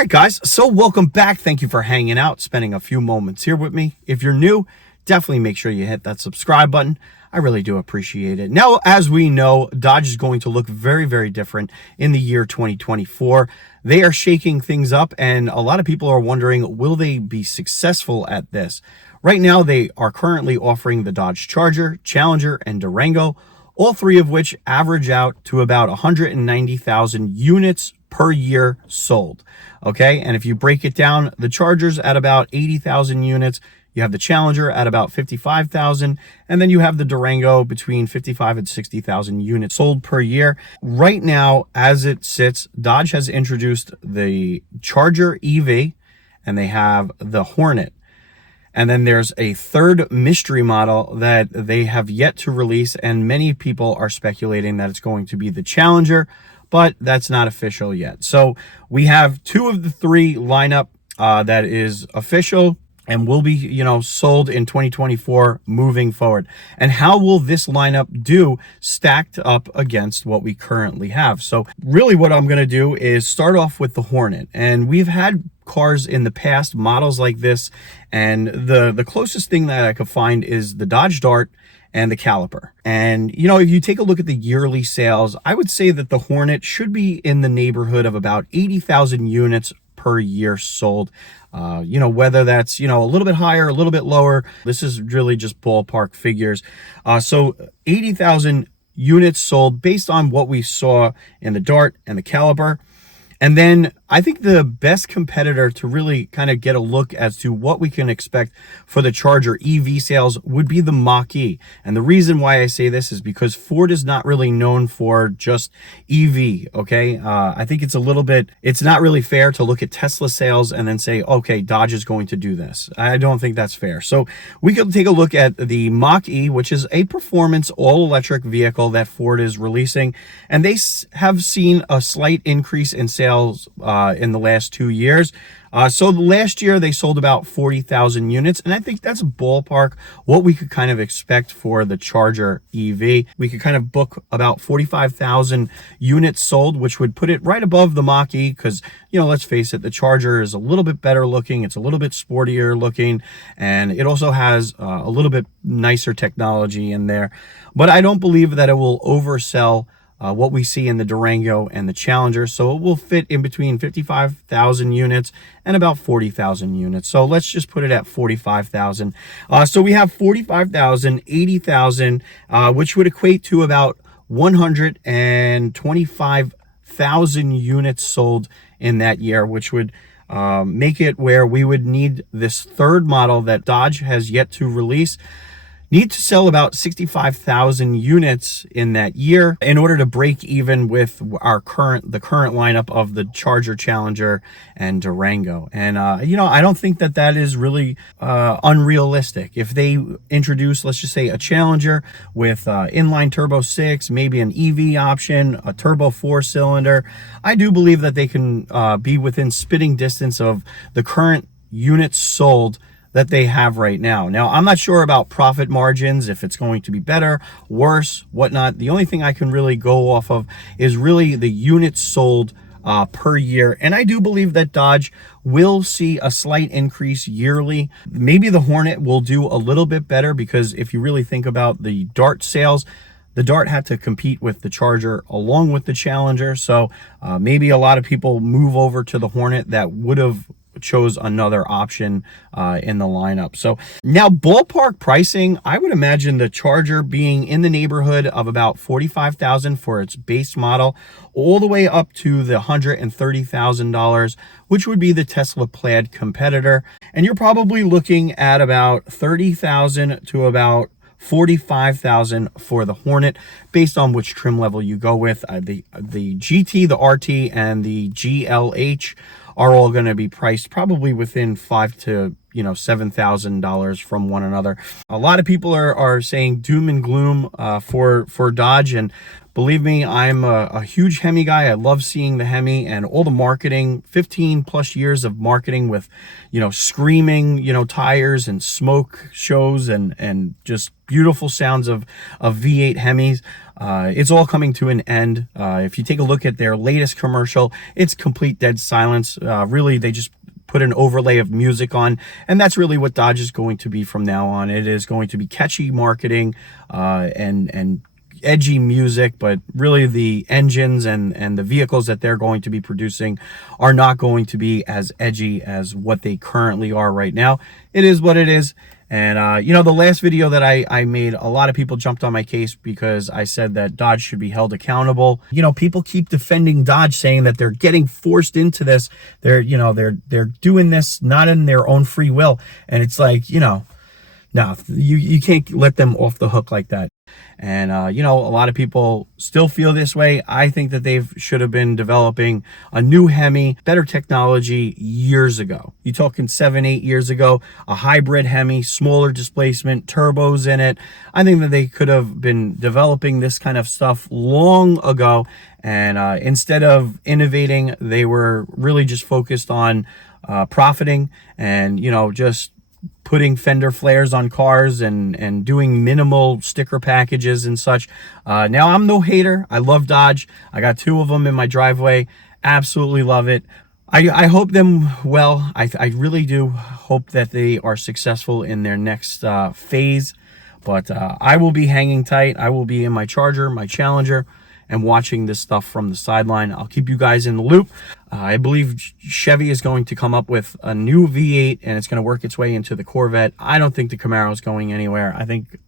right, guys, so welcome back. Thank you for hanging out, spending a few moments here with me. If you're new, definitely make sure you hit that subscribe button. I really do appreciate it. Now, as we know, Dodge is going to look very, very different in the year 2024. They are shaking things up, and a lot of people are wondering, will they be successful at this? Right now, they are currently offering the Dodge Charger, Challenger, and Durango, all three of which average out to about 190,000 units per year sold. Okay, and if you break it down, the Charger's at about 80,000 units, you have the Challenger at about 55,000, and then you have the Durango between 55 and 60,000 units sold per year. Right now, as it sits, Dodge has introduced the Charger EV, and they have the Hornet. And then there's a third mystery model that they have yet to release, and many people are speculating that it's going to be the Challenger, but that's not official yet. So we have two of the three lineup that is official and will be, sold in 2024 moving forward. And how will this lineup do stacked up against what we currently have? So really what I'm going to do is start off with the Hornet. And we've had cars in the past, models like this, and the closest thing that I could find is the Dodge Dart and the Caliper. And, if you take a look at the yearly sales, I would say that the Hornet should be in the neighborhood of about 80,000 units per year sold. Whether that's, a little bit higher, a little bit lower, this is really just ballpark figures. So 80,000 units sold based on what we saw in the Dart and the Caliper. And then I think the best competitor to really kind of get a look as to what we can expect for the Charger EV sales would be the Mach-E. And the reason why I say this is because Ford is not really known for just EV, okay? I think it's not really fair to look at Tesla sales and then say, okay, Dodge is going to do this. I don't think that's fair. So we could take a look at the Mach-E, which is a performance all-electric vehicle that Ford is releasing. And they have seen a slight increase in sales in the last 2 years. So last year they sold about 40,000 units, and I think that's a ballpark what we could kind of expect for the Charger EV. We could kind of book about 45,000 units sold, which would put it right above the Mach-E because, let's face it, the Charger is a little bit better looking, it's a little bit sportier looking, and it also has a little bit nicer technology in there. But I don't believe that it will oversell what we see in the Durango and the Challenger. So it will fit in between 55,000 units and about 40,000 units. So let's just put it at 45,000. So we have 45,000, 80,000, which would equate to about 125,000 units sold in that year, which would make it where we would need this third model that Dodge has yet to release, need to sell about 65,000 units in that year in order to break even with the current lineup of the Charger, Challenger, and Durango. And, I don't think that is really unrealistic. If they introduce, let's just say, a Challenger with inline turbo 6, maybe an EV option, a turbo 4-cylinder, I do believe that they can be within spitting distance of the current units sold that they have right now. Now, I'm not sure about profit margins, if it's going to be better, worse, whatnot. The only thing I can really go off of is really the units sold per year. And I do believe that Dodge will see a slight increase yearly. Maybe the Hornet will do a little bit better because if you really think about the Dart sales, the Dart had to compete with the Charger along with the Challenger. So maybe a lot of people move over to the Hornet that would have chose another option in the lineup. So now ballpark pricing, I would imagine the Charger being in the neighborhood of about 45,000 for its base model, all the way up to the $130,000, which would be the Tesla Plaid competitor. And you're probably looking at about 30,000 to about 45,000 for the Hornet, based on which trim level you go with. The GT, the RT, and the GLH are all going to be priced probably within 5 to $7,000 from one another. A lot of people are saying doom and gloom for Dodge, and believe me, I'm a huge Hemi guy. I love seeing the Hemi and all the marketing, 15 plus years of marketing with, screaming, tires and smoke shows and just beautiful sounds of V8 Hemis. It's all coming to an end. If you take a look at their latest commercial, it's complete dead silence. Really, they just put an overlay of music on, and that's really what Dodge is going to be from now on. It is going to be catchy marketing and edgy music, but really the engines and the vehicles that they're going to be producing are not going to be as edgy as what they currently are right now. It is what it is. And, the last video that I made, a lot of people jumped on my case because I said that Dodge should be held accountable. People keep defending Dodge, saying that they're getting forced into this. They're doing this not in their own free will. And it's like, no, you can't let them off the hook like that. And, a lot of people still feel this way. I think that they should have been developing a new Hemi, better technology years ago. You're talking 7-8 years ago, a hybrid Hemi, smaller displacement, turbos in it. I think that they could have been developing this kind of stuff long ago. And instead of innovating, they were really just focused on profiting and, just putting fender flares on cars and doing minimal sticker packages and such. Now, I'm no hater. I love Dodge. I got 2 of them in my driveway. Absolutely love it. I hope them well. I really do hope that they are successful in their next phase. But I will be hanging tight. I will be in my Charger, my Challenger, and watching this stuff from the sideline. I'll keep you guys in the loop. I believe Chevy is going to come up with a new V8, and it's going to work its way into the Corvette. I don't think the Camaro is going anywhere. I think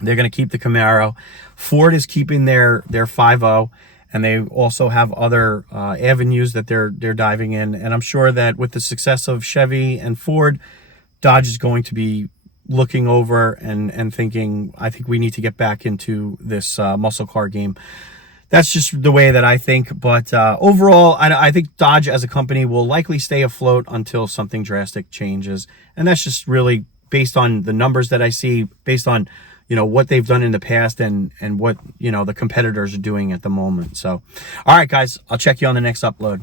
they're going to keep the Camaro. Ford is keeping their 5.0, and they also have other avenues that they're diving in. And I'm sure that with the success of Chevy and Ford, Dodge is going to be looking over and thinking, I think we need to get back into this muscle car game. That's just the way that I think. But overall, I think Dodge as a company will likely stay afloat until something drastic changes. And that's just really based on the numbers that I see, based on, what they've done in the past and what, the competitors are doing at the moment. So, all right, guys, I'll check you on the next upload.